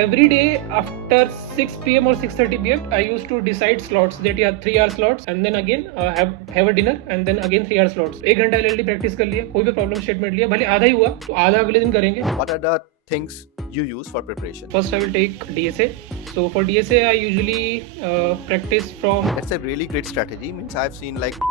every day after 6 p.m. or 6:30 p.m. I used to decide slots that 3 hour slots and then again have a dinner and then again 3 hour slots. 1 घंटा LLD practice कर लिया, कोई भी problem statement लिया, भले आधा ही हुआ तो आधा अगले दिन करेंगे. What are the things you use for preparation? First I will take DSA. So for DSA I usually practice from. That's a really great strategy. Means I've seen like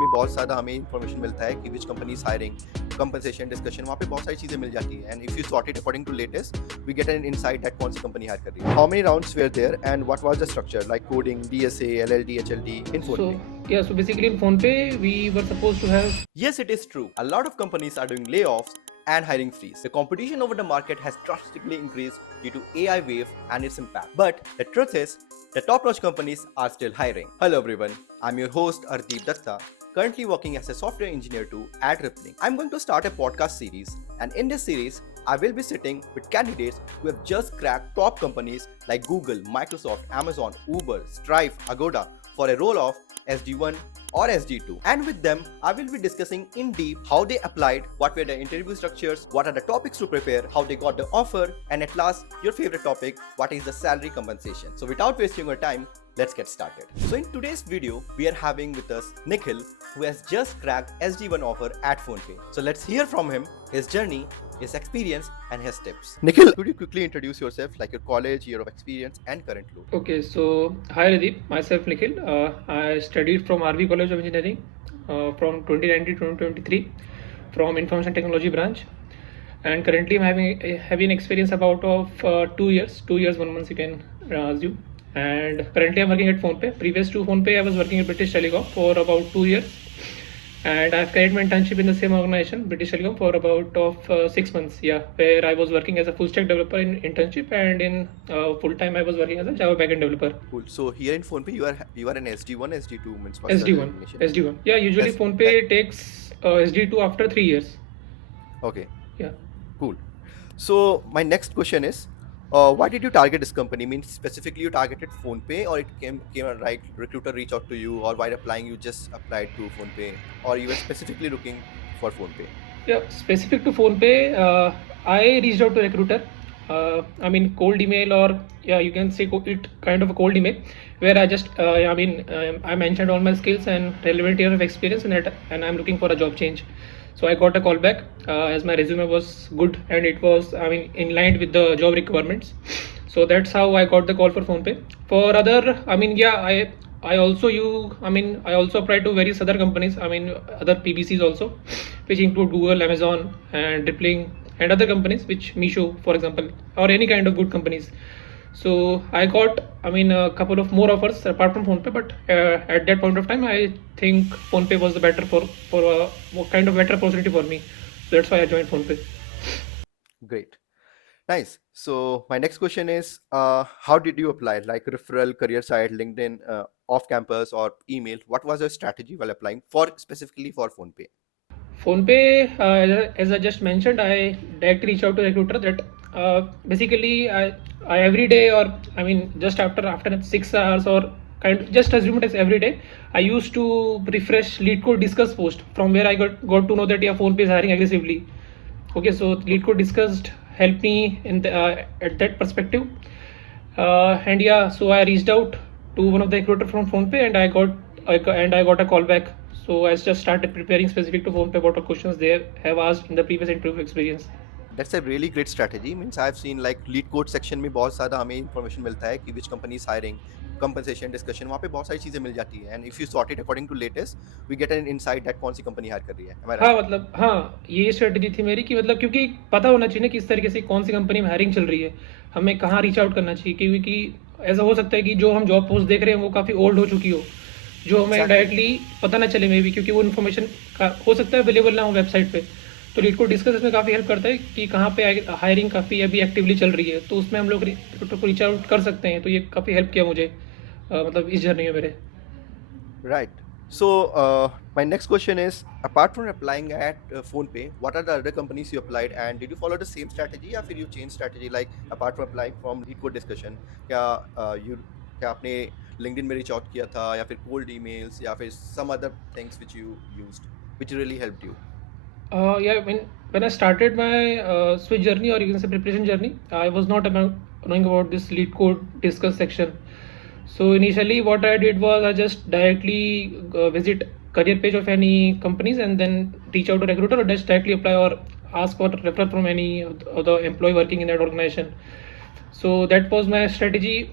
में बहुत ज़्यादा हमें इन्फॉर्मेशन मिलता है कि which company is hiring, compensation discussion, वहाँ पे बहुत सारी चीज़ें मिल जाती हैं. And if you sort it according to latest, we get an insight that कौन सी company hire कर रही है. How many rounds were there and what was the structure like coding, DSA, LLD, HLD in PhonePe? So basically in PhonePe we were supposed to have. Yes, it is true. A lot of companies are doing layoffs and hiring freeze. The competition over the market has drastically increased due to AI wave and its impact. But the truth is, the top-notch companies are still hiring. Hello everyone, I'm your host Ardeep Datta, currently working as a software engineer too at Rippling. I'm going to start a podcast series, and in this series, I will be sitting with candidates who have just cracked top companies like Google, Microsoft, Amazon, Uber, Stripe, Agoda for a role of SDE-1 or SDE-2. And with them, I will be discussing in deep how they applied, what were the interview structures, what are the topics to prepare, how they got the offer, and at last, your favorite topic, what is the salary compensation. So without wasting your time, let's get started. So in today's video, we are having with us Nikhil, who has just cracked SDE-1 offer at PhonePe. So let's hear from him, his journey, his experience and his tips. Nikhil, could you quickly introduce yourself, like your college, year of experience and current look? Okay, so hi Radeep, myself Nikhil. I studied from RV College of Engineering from 2019 to 2023 from Information Technology branch, and currently I'm having experience about of 2 years, 1 month you can assume. And currently I'm working at PhonePe. Previous to PhonePe, I was working at British Telecom for about 2 years, and I've carried my internship in the same organization, British Telecom, for about 6 months. Yeah, where I was working as a full stack developer in internship, and in full time I was working as a Java backend developer. Cool. So here in PhonePe, you are an SDE-1, SDE-2 means SDE-1. Yeah, usually PhonePe takes SDE-2 after 3 years. Okay. Yeah. Cool. So my next question is, why did you target this company? Means specifically you targeted PhonePe, or it came a right recruiter reach out to you, or while applying you just applied to PhonePe, or you were specifically looking for PhonePe? Yeah, specific to PhonePe, I reached out to recruiter. Cold email, or yeah, you can say it kind of a cold email, where I just I mentioned all my skills and relevant year of experience in it, and I'm looking for a job change. So I got a call back as my resume was good and it was in line with the job requirements. So that's how I got the call for PhonePe. For other, I also applied to various other companies, other PBCs also, which include Google, Amazon, and Rippling, and other companies, which Misho, for example, or any kind of good companies. So I got a couple of more offers apart from PhonePe, but at that point of time I think PhonePe was the better for kind of better opportunity for me. So that's why I joined PhonePe. Great. Nice. So my next question is, how did you apply? Like referral, career site, LinkedIn, off campus, or email? What was your strategy while applying specifically for PhonePe? PhonePe, as I just mentioned, I directly reach out to recruiter that basically I every day, or just after 6 hours, or just assume it as every day, I used to refresh lead code discuss post, from where I got to know that PhonePe is hiring aggressively. Okay, so lead code discussed helped me in the, at that perspective, and yeah, so I reached out to one of the recruiter from PhonePe, and I got a call back. So I just started preparing specific to PhonePe what are questions they have asked in the previous interview experience. That's a really great strategy. Means I've seen like lead code section में बहुत ज़्यादा हमें information मिलता है कि which company is hiring, compensation discussion, वहाँ पे बहुत सारी चीज़ें मिल जाती हैं. And if you sort it according to latest, we get an insight that कौन सी company hire कर रही है. Am I right? हाँ, ये स्ट्रेटजी थी मेरी कि क्योंकि पता होना चाहिए ना किस तरीके से कौन सी कंपनी में हायरिंग चल रही है, हमें कहाँ रीच आउट करना चाहिए, क्योंकि ऐसा हो सकता है कि जो हम जॉब पोस्ट देख रहे हैं वो काफ़ी ओल्ड हो चुकी हो, जो हमें डायरेक्टली पता ना चले मे भी, क्योंकि वो इन्फॉर्मेशन हो सकता है अवेलेबल ना हो वेबसाइट पे. तो लीड कोड डिस्कस इसमें काफ़ी हेल्प करता है कि कहाँ पे हायरिंग काफ़ी अभी एक्टिवली चल रही है, तो उसमें हम लोग रीच आउट कर सकते हैं. तो ये काफ़ी हेल्प किया मुझे इस जर्नी में मेरे. Right. So my next question is, apart from applying at PhonePe, what are the other companies you applied, and did you follow the same strategy or you changed strategy? Like apart from applying from lead code discussion, क्या आपने LinkedIn में reach out किया था, या फिर cold emails, या फिर some other things which you used, which really helped you? When I started my switch journey, or you can say preparation journey, I was not knowing about this lead code discuss section. So initially what I did was I just directly visit career page of any companies and then reach out to recruiter or just directly apply or ask for referral from any of the employee working in that organization. So that was my strategy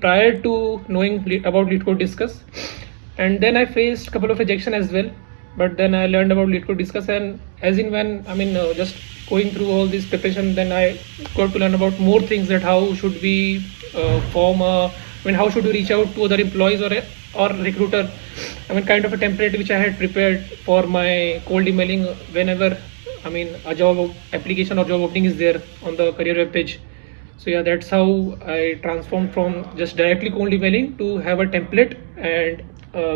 prior to knowing about lead code discuss. And then I faced a couple of rejection as well, but then I learned about lead code discuss, and as in when just going through all this preparation, then I got to learn about more things, that how should we form a, how should we reach out to other employees or recruiter. Kind of a template which I had prepared for my cold emailing whenever a job application or job opening is there on the career web page. So yeah, that's how I transformed from just directly cold emailing to have a template and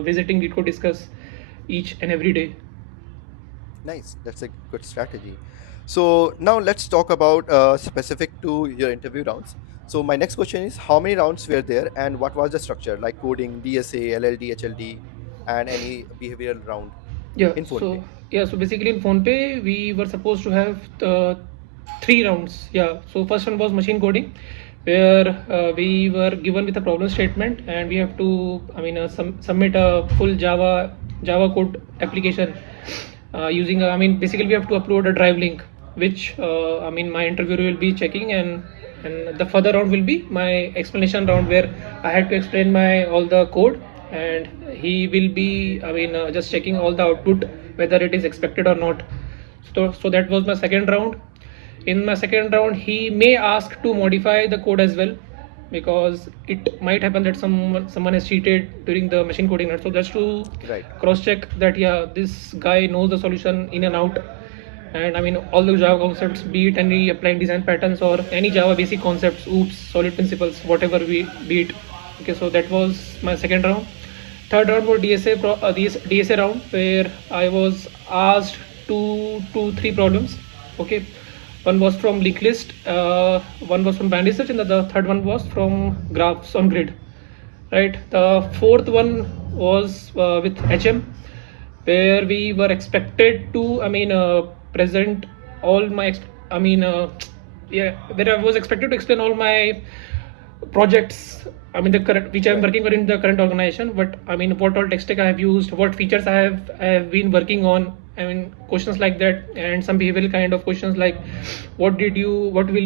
visiting Gitco discuss each and every day. Nice. That's a good strategy. So now let's talk about specific to your interview rounds. So my next question is, how many rounds were there and what was the structure, like coding, DSA, LLD, HLD, and any behavioral round Yeah. in PhonePe? So basically in PhonePe we were supposed to have three rounds. Yeah. So first one was machine coding, where we were given with a problem statement and we have to submit a full Java code application using basically we have to upload a drive link, which my interviewer will be checking, and the further round will be my explanation round, where I had to explain my all the code, and he will be just checking all the output whether it is expected or not. So that was my second round. In my second round he may ask to modify the code as well, because it might happen that someone has cheated during the machine coding. So just to Right. cross check that yeah, this guy knows the solution in and out, and all the Java concepts, be it any applying design patterns or any Java basic concepts, oops, solid principles, whatever we be it. Okay, so that was my second round. Third round was DSA round, where I was asked three problems. Okay, one was from linked list, one was from band research, and the third one was from graphs on grid. Right. The fourth one was with HM, where we were expected to present all my where I was expected to explain all my projects, the current which I'm working on in the current organization. But what all tech stack I have used, what features I have been working on, questions like that, and some behavioral kind of questions like what will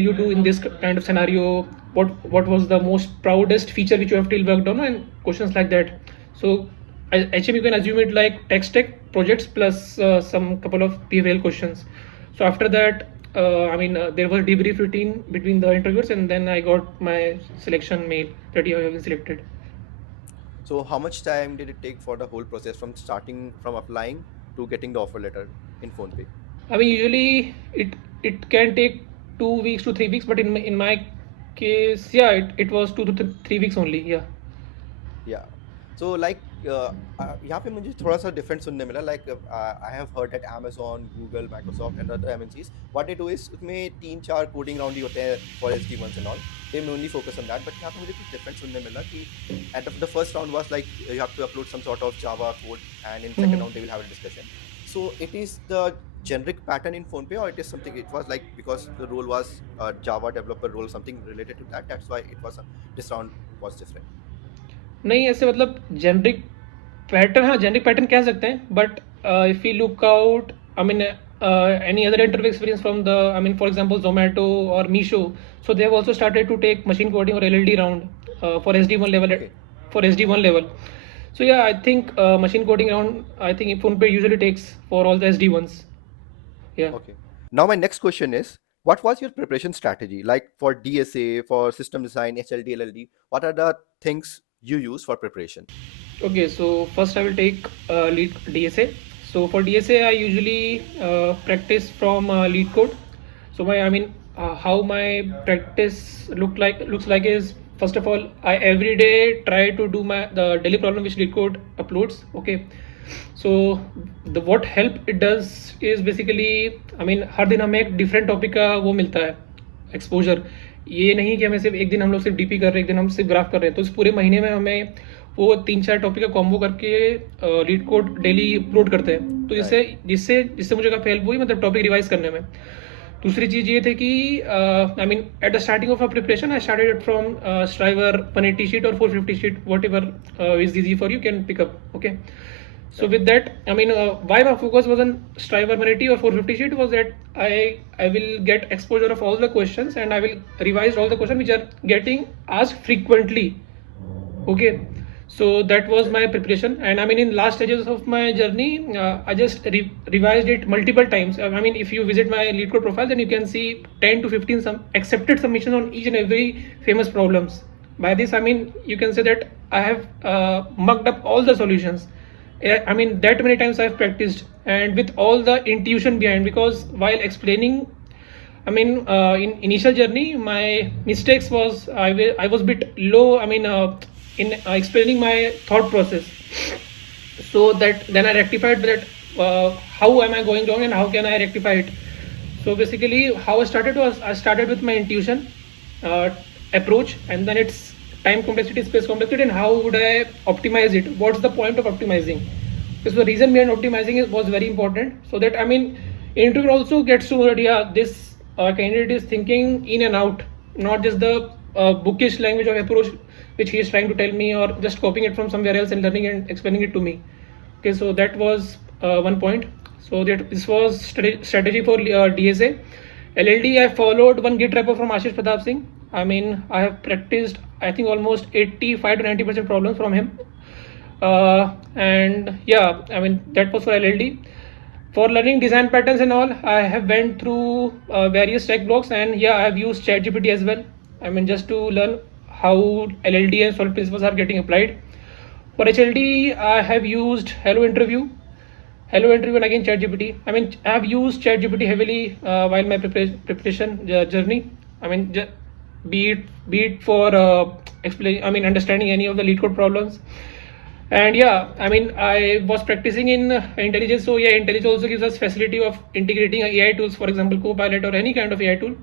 you do in this kind of scenario, what was the most proudest feature which you have till worked on, and questions like that. So HM, you can assume it like tech stack projects plus some couple of behavioral questions. So after that there was debrief routine between the interviewers, and then I got my selection mail that you have been selected. So how much time did it take for the whole process from starting from applying to getting the offer letter in PhonePe? Usually it can take 2 weeks to 3 weeks, but in my case, yeah, it was 2 to 3 weeks only. Yeah. Yeah. So like यहाँ पे मुझे थोड़ा सा different सुनने मिला, like I have heard that Amazon, Google, Microsoft and other MNCs, what they do is उसमें 3-4 coding round ही होते हैं for SD1s and all. They mainly focus on that, but यहाँ पे मुझे कुछ डिफरेंट सुनने मिला कि at the first round was like you have to upload some sort of Java code, and in second round they will have a discussion. So it is the generic pattern in PhonePe, or it is something, it was like because the role was a Java developer role, something related to that, that's why it was this round was different. नहीं, ऐसे generic pattern, हाँ generic pattern कह सकते हैं, but if you look out any other interview experience from the for example Zomato or Misho, so they have also started to take machine coding or LLD round for SD1 level. Okay. For SD1 level. So yeah, I think machine coding round, I think PhonePe usually takes for all the SD1s. Yeah. Okay. Now my next question is, what was your preparation strategy? Like for DSA, for system design, HLD, LLD, what are the things you use for preparation? Okay, so first I will take lead DSA. So for DSA, I usually practice from lead code. So how my practice looks like is, first of all, I every day try to do the daily problem which lead code uploads. Okay, so what help it does is basically हर दिन हमें एक different topic का वो मिलता है exposure. ये नहीं कि हमें सिर्फ एक दिन हम लोग सिर्फ डीपी कर रहे हैं, एक दिन हम सिर्फ ग्राफ कर रहे हैं. तो इस पूरे महीने में हमें वो 3-4 टॉपिक का कॉम्बो करके लीड कोड डेली अपलोड करते हैं. तो जिससे मुझे काफ़ी हेल्प हुई, मतलब टॉपिक रिवाइज करने में. दूसरी चीज़ ये थी कि I mean at the starting of my preparation I started it from Striver 180 sheet और 450 sheet what is easy for you can pick up okay. So with that, I mean, why my focus was on Striver 180 or 450 sheet was that I will get exposure of all the questions and I will revise all the questions which are getting asked frequently. Okay, so that was my preparation, and I mean in last stages of my journey, I just revised it multiple times. I mean, if you visit my LeetCode profile, then you can see 10 to 15 some accepted submissions on each and every famous problems. By this, I mean you can say that I have mucked up all the solutions. I mean that many times I've practiced and with all the intuition behind, because while explaining, I mean in initial journey my mistakes was I was bit low, I mean in explaining my thought process, so that then I rectified that how am I going wrong and how can I rectify it. So basically how I started was I started with my intuition approach, and then it's time complexity, space complexity, and how would I optimize it, what's the point of optimizing. Because the reason behind optimizing was very important, so that I mean interviewer also gets to know that yeah, this candidate is thinking in and out, not just the bookish language of approach which he is trying to tell me, or just copying it from somewhere else and learning and explaining it to me. Okay, so that was one point. So that this was strategy for DSA. LLD, I followed one Git repo from Ashish Pratap Singh. I mean, I have practiced, I think, almost 85 to 90% problems from him. And yeah, I mean, that was for LLD. For learning design patterns and all, I have went through various tech blogs, and yeah, I have used ChatGPT as well. I mean, just to learn how LLD and solid principles are getting applied. For HLD, I have used Hello Interview and again ChatGPT. I mean, I have used ChatGPT heavily while my preparation journey. I mean, be it for understanding any of the LeetCode problems. And yeah, I mean, I was practicing in IntelliJ. So yeah, IntelliJ also gives us facility of integrating AI tools, for example Copilot or any kind of AI tool.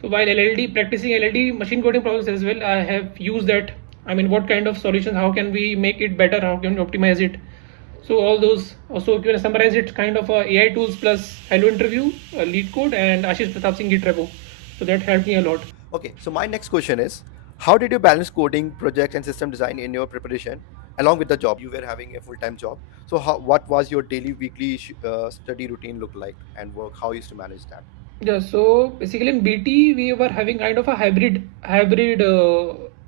So while practicing LLD machine coding problems as well, I have used that. I mean, what kind of solutions, how can we make it better, how can we optimize it. So all those, also if you want to summarize it, kind of AI tools plus Hello Interview, LeetCode, and Ashish Pratap Singh Git repo. So that helped me a lot. Okay, so my next question is, how did you balance coding, projects, and system design in your preparation along with the job? You were having a full-time job. So what was your daily, weekly study routine look like, and work? How you used to manage that? Yeah, so basically in BT we were having kind of a hybrid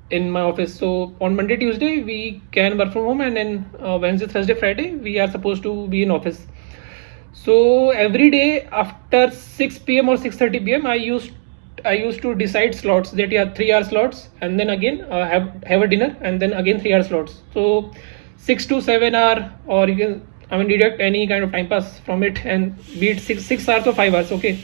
in my office. So on Monday, Tuesday we can work from home, and then Wednesday, Thursday, Friday we are supposed to be in office. So every day after 6 p.m. or 6:30 p.m. I used to decide slots, that yeah, 3-hour slots, and then again have a dinner, and then again 3-hour slots. So 6 to 7 hour, or you can, I mean, deduct any kind of time pass from it, and be it 6 hours or 5 hours. Okay.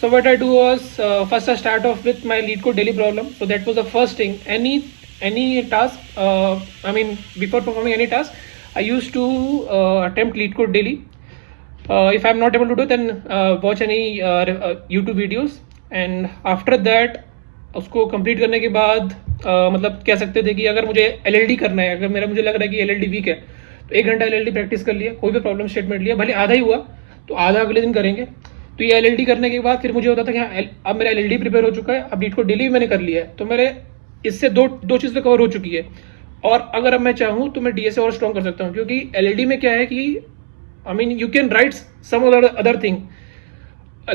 So what I do was first I start off with my LeetCode daily problem. So that was the first thing. Any task, I mean, before performing any task, I used to attempt LeetCode daily. If I'm not able to do, then watch any YouTube videos, and after that उसको complete करने के बाद मतलब कह सकते थे कि अगर मुझे LLD करना है, अगर मुझे लग रहा है कि LLD वीक है, तो 1 घंटा LLD प्रैक्टिस कर लिया, कोई भी प्रॉब्लम स्टेटमेंट लिया, भले आधा ही हुआ तो आधा अगले दिन करेंगे. तो ये LLD करने के बाद फिर मुझे होता था कि हाँ, अब मेरा LLD प्रिपेयर हो चुका है, अब LeetCode डेली भी मैंने कर लिया है, तो मेरे इससे दो चीज़ तो कवर हो चुकी है. और अगर अब मैं चाहूँ तो मैं DSA और स्ट्रॉन्ग कर सकता हूँ, क्योंकि LLD में क्या है कि I mean, you can write some other thing.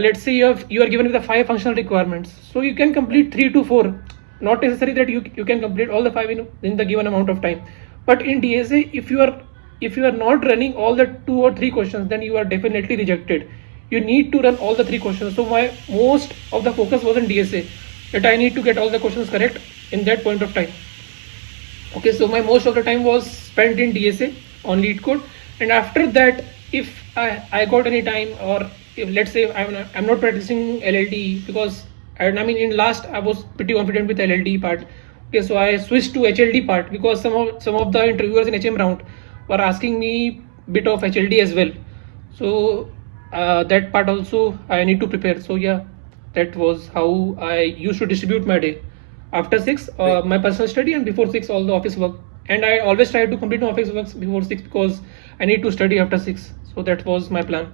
Let's say you are given with the 5 functional requirements, so you can complete 3 to 4. Not necessary that you can complete all the 5 in the given amount of time. But in DSA, if you are not running all the 2 or 3 questions, then you are definitely rejected. You need to run all the 3 questions. So my most of the focus was in DSA, that I need to get all the questions correct in that point of time. Okay, so my most of the time was spent in DSA on LeetCode, and after that, if I got any time, or if, let's say I'm not practicing LLD, because I mean in last I was pretty confident with LLD part. Okay, so I switched to HLD part, because some of the interviewers in HM round were asking me bit of HLD as well. So that part also I need to prepare. So yeah, that was how I used to distribute my day. After 6, my personal study, and before 6, all the office work. And I always try to complete my office works before 6, because I need to study after 6. So that was my plan.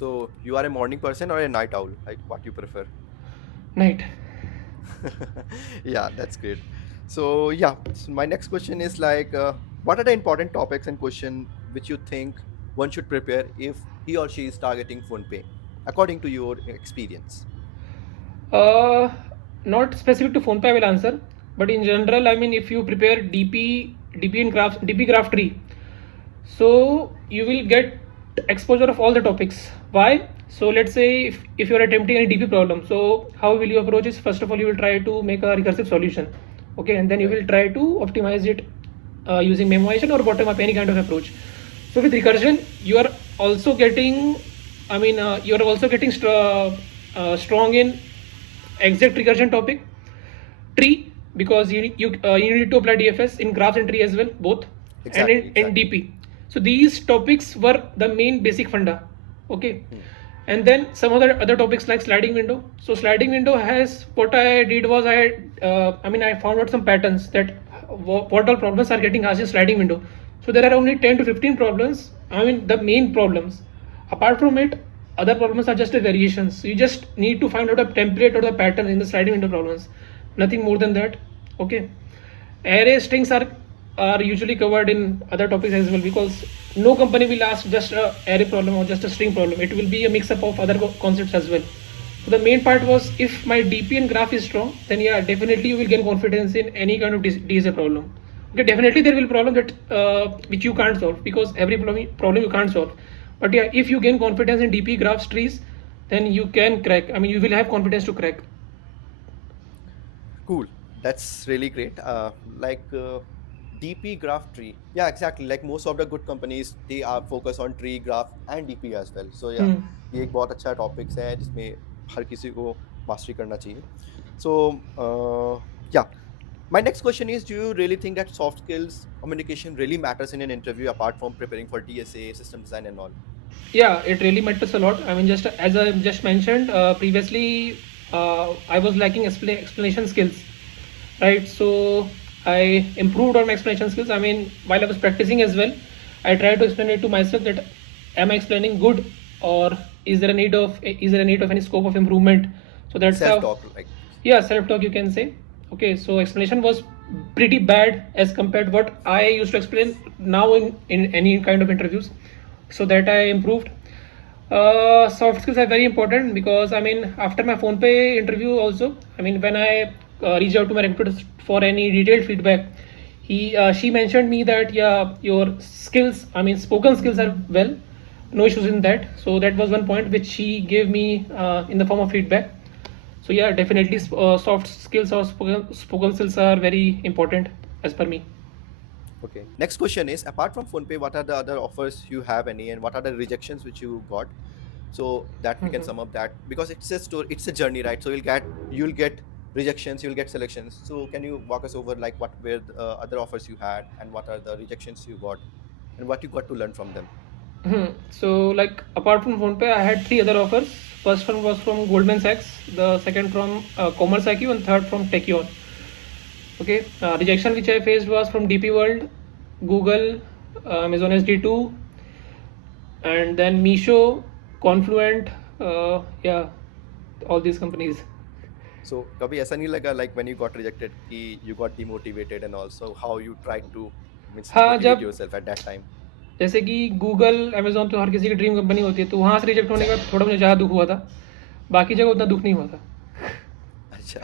So you are a morning person or a night owl? Like what you prefer? Night. Yeah, that's great. So yeah, so my next question is like, what are the important topics and question which you think one should prepare if he or she is targeting PhonePe, according to your experience? Uh, Not specific to PhonePe, I will answer. But in general, I mean, if you prepare DP and DP graph tree, so you will get exposure of all the topics. Why? So let's say if you are attempting any DP problem, so how will you approach is, first of all you will try to make a recursive solution, okay, and then you Right. will try to optimize it using memoization or bottom up, any kind of approach. So with recursion you are also getting, I mean, you are also getting strong in exact recursion topic, tree, because you need to apply DFS in graphs and tree as well, both, and Exactly, in exactly. DP. So these topics were the main basic funda, okay. Hmm. And then some other topics like sliding window. So sliding window has, what I did was I mean, I found out some patterns that what all problems are getting asked in sliding window. So there are only 10 to 15 problems, I mean the main problems. Apart from it, other problems are just a variations. You just need to find out a template or the pattern in the sliding window problems, nothing more than that, okay. Array strings are usually covered in other topics as well, because no company will ask just a array problem or just a string problem. It will be a mix up of other concepts as well. So the main part was, if my DP and graph is strong, then yeah, definitely you will gain confidence in any kind of DSA problem. Okay, definitely there will be problem that which you can't solve, because every problem you can't solve. But yeah, if you gain confidence in DP graphs trees, then you can crack. I mean, you will have confidence to crack. Cool. That's really great. DP graph tree. Yeah, exactly. Like most of the good companies, they are focused on tree graph and DP as well. So yeah, Hmm. ये एक बहुत अच्छा topics है जिसमें हर किसी को mastery करना चाहिए. So yeah, my next question is: do you really think that soft skills communication really matters in an interview apart from preparing for DSA, system design, and all? Yeah, it really matters a lot. I mean, just as I just mentioned previously, I was lacking explanation skills, right? So I improved on my explanation skills. I mean, while I was practicing as well, I tried to explain it to myself that, am I explaining good, or is there a need of any scope of improvement? So that's Self how, talk, like. yeah, self talk you can say. Okay, so explanation was pretty bad as compared to what I used to explain now in any kind of interviews. So that I improved. Soft skills are very important, because I mean, after my PhonePe interview also, I mean, when I reached out to my recruiter for any detailed feedback, she mentioned me that, yeah, your skills, I mean spoken skills are well, no issues in that. So that was one point which she gave me in the form of feedback. So yeah, definitely soft skills or spoken skills are very important as per me. Okay. Next question is: apart from PhonePe, what are the other offers you have any, and what are the rejections which you got? So that we can Mhm. sum up that, because it's a story, it's a journey, right? So you'll get rejections, you'll get selections. So can you walk us over like what were the other offers you had, and what are the rejections you got, and what you got to learn from them? So, like, apart from PhonePe, I had three other offers. First one was from Goldman Sachs, the second from Commerce IQ, and third from Techion. Okay, rejection which I faced was from DP World, Google, Amazon SD2, and then Misho, Confluent. Yeah, all these companies. So कभी ऐसा नहीं लगा like when you got rejected कि you got demotivated, and also how you tried to means हाँ, motivate जब yourself at that time? जैसे कि Google, Amazon तो हर किसी की ड्रीम कंपनी होती है, तो वहाँ से रिजेक्ट होने के बाद Exactly. थोड़ा मुझे ज़्यादा दुख हुआ था. बाकी जगह उतना दुख नहीं हुआ था. अच्छा.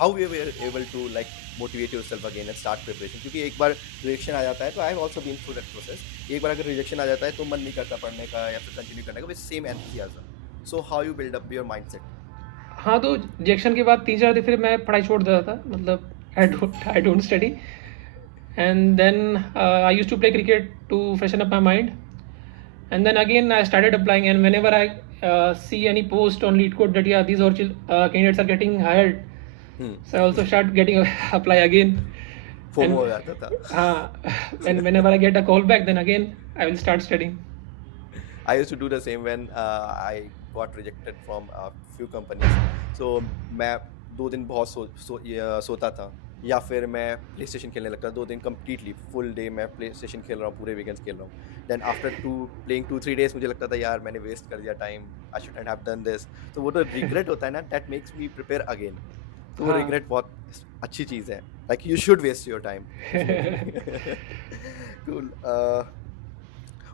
How you were able to like motivate yourself again and start preparation? क्योंकि एक बार रिजेक्शन आ जाता है, तो I have also been through that process. एक बार अगर रिजेक्शन आ जाता है तो मन नहीं करता पढ़ने का या फिर कंटिन्यू करने का with same enthusiasm. So how you build up your mindset? हाँ, तो रिजेक्शन के बाद 3-4 दिन फिर मैं पढ़ाई छोड़ देता था, मतलब I don't study. And then I used to play cricket to freshen up my mind. And then again I started applying, and whenever I see any post on LeetCode that, yeah, these candidates are getting hired, Hmm. so I also start getting apply again. FOMO And हो जाता था. and whenever I get a call back, then again I will start studying. I used to do the same when I got rejected from a few companies. So मैं 2 दिन बहुत सोता था. या फिर मैं प्ले स्टेशन खेलने लगता 2 दिन कंप्लीटली फुल डे मैं प्ले स्टेशन खेल रहा हूँ, पूरे वीकेंड्स खेल रहा हूँ। Then after to playing 2-3 days मुझे लगता था यार मैंने वेस्ट कर दिया time, I shouldn't have done this. तो वो तो रिग्रेट होता है ना, that makes me prepare again. तो वो हाँ रिग्रेट बहुत अच्छी चीज़ है, like you should waste your time definitely. Cool.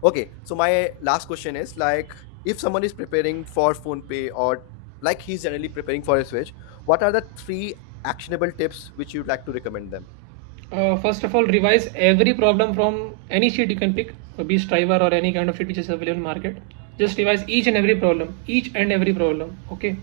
Okay, so my last question is like, if someone is preparing for PhonePe or like he's generally preparing for a switch, what are the 3 actionable tips which you'd like to recommend them? First of all, revise every problem from any sheet you can pick, be Striver or any kind of sheet which is available in market. Just revise each and every problem. Okay,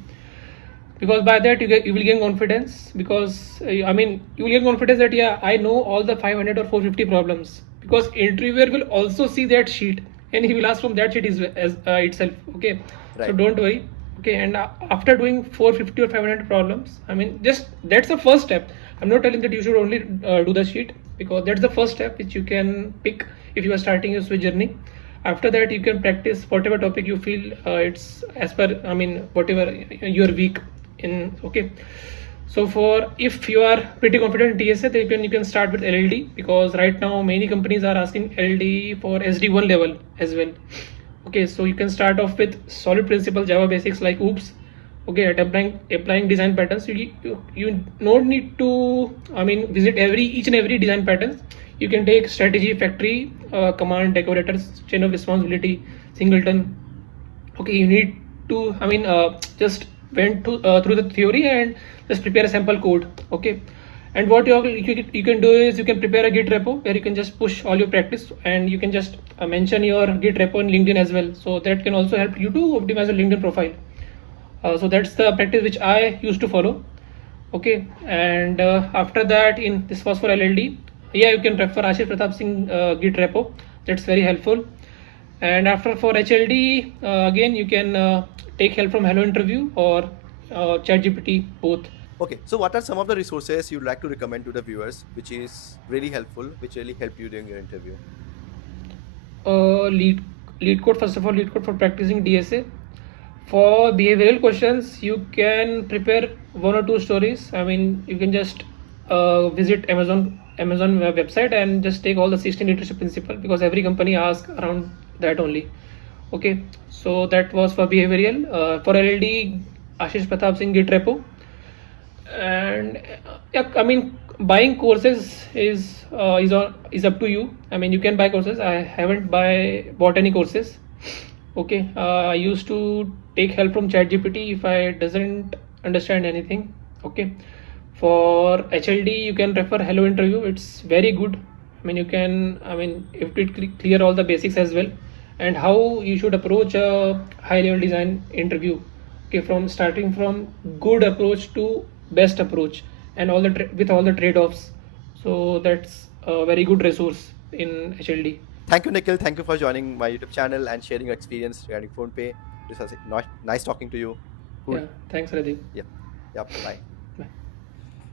because by that you will gain confidence. Because I mean, you will gain confidence that yeah, I know all the 500 or 450 problems. Because interviewer will also see that sheet and he will ask from that sheet as itself. Okay, so Right. don't worry. Okay, and after doing 450 or 500 problems, I mean, just that's the first step. I'm not telling that you should only do the sheet, because that's the first step which you can pick if you are starting your switch journey. After that, you can practice whatever topic you feel it's as per, I mean, whatever you're weak in. Okay, so for if you are pretty confident in TSA, then you can start with LLD, because right now many companies are asking LLD for SD1 level as well. Okay, so you can start off with solid principle Java basics like oops. Okay, at applying design patterns, you don't need to, I mean, visit each and every design patterns. You can take strategy, factory, command, decorators, chain of responsibility, singleton. Okay, you need to, I mean, just went through the theory and just prepare a sample code. Okay, and what you can do is you can prepare a git repo where you can just push all your practice, and you can just mention your git repo in LinkedIn as well, so that can also help you to optimize your LinkedIn profile. So that's the practice which I used to follow. Okay, and after that, in this was for LLD. Yeah, you can refer Ashish Pratap Singh git repo, that's very helpful. And after for HLD, again you can take help from Hello Interview or ChatGPT, both. Okay, so what are some of the resources you'd like to recommend to the viewers, which is really helpful, which really helped you during your interview? Lead code, first of all, lead code for practicing DSA. For behavioral questions, you can prepare 1 or 2 stories. I mean, you can just visit Amazon website and just take all the 16 leadership principle, because every company asks around that only. Okay, so that was for behavioral. For LLD, Ashish Pratap Singh Git repo. And yeah, I mean, buying courses is up to you. I mean, you can buy courses. I haven't bought any courses. Okay, I used to take help from ChatGPT if I doesn't understand anything. Okay, for HLD you can refer Hello Interview. It's very good. I mean, you can, I mean, if it clear all the basics as well, and how you should approach a high level design interview. Okay, from starting from good approach to best approach, and all the with all the trade-offs. So that's a very good resource in HLD. Thank you, Nikhil. Thank you for joining my YouTube channel and sharing your experience regarding PhonePe. This was nice talking to you. Cool. Yeah, thanks, Radeep. Yeah. Yeah. Bye.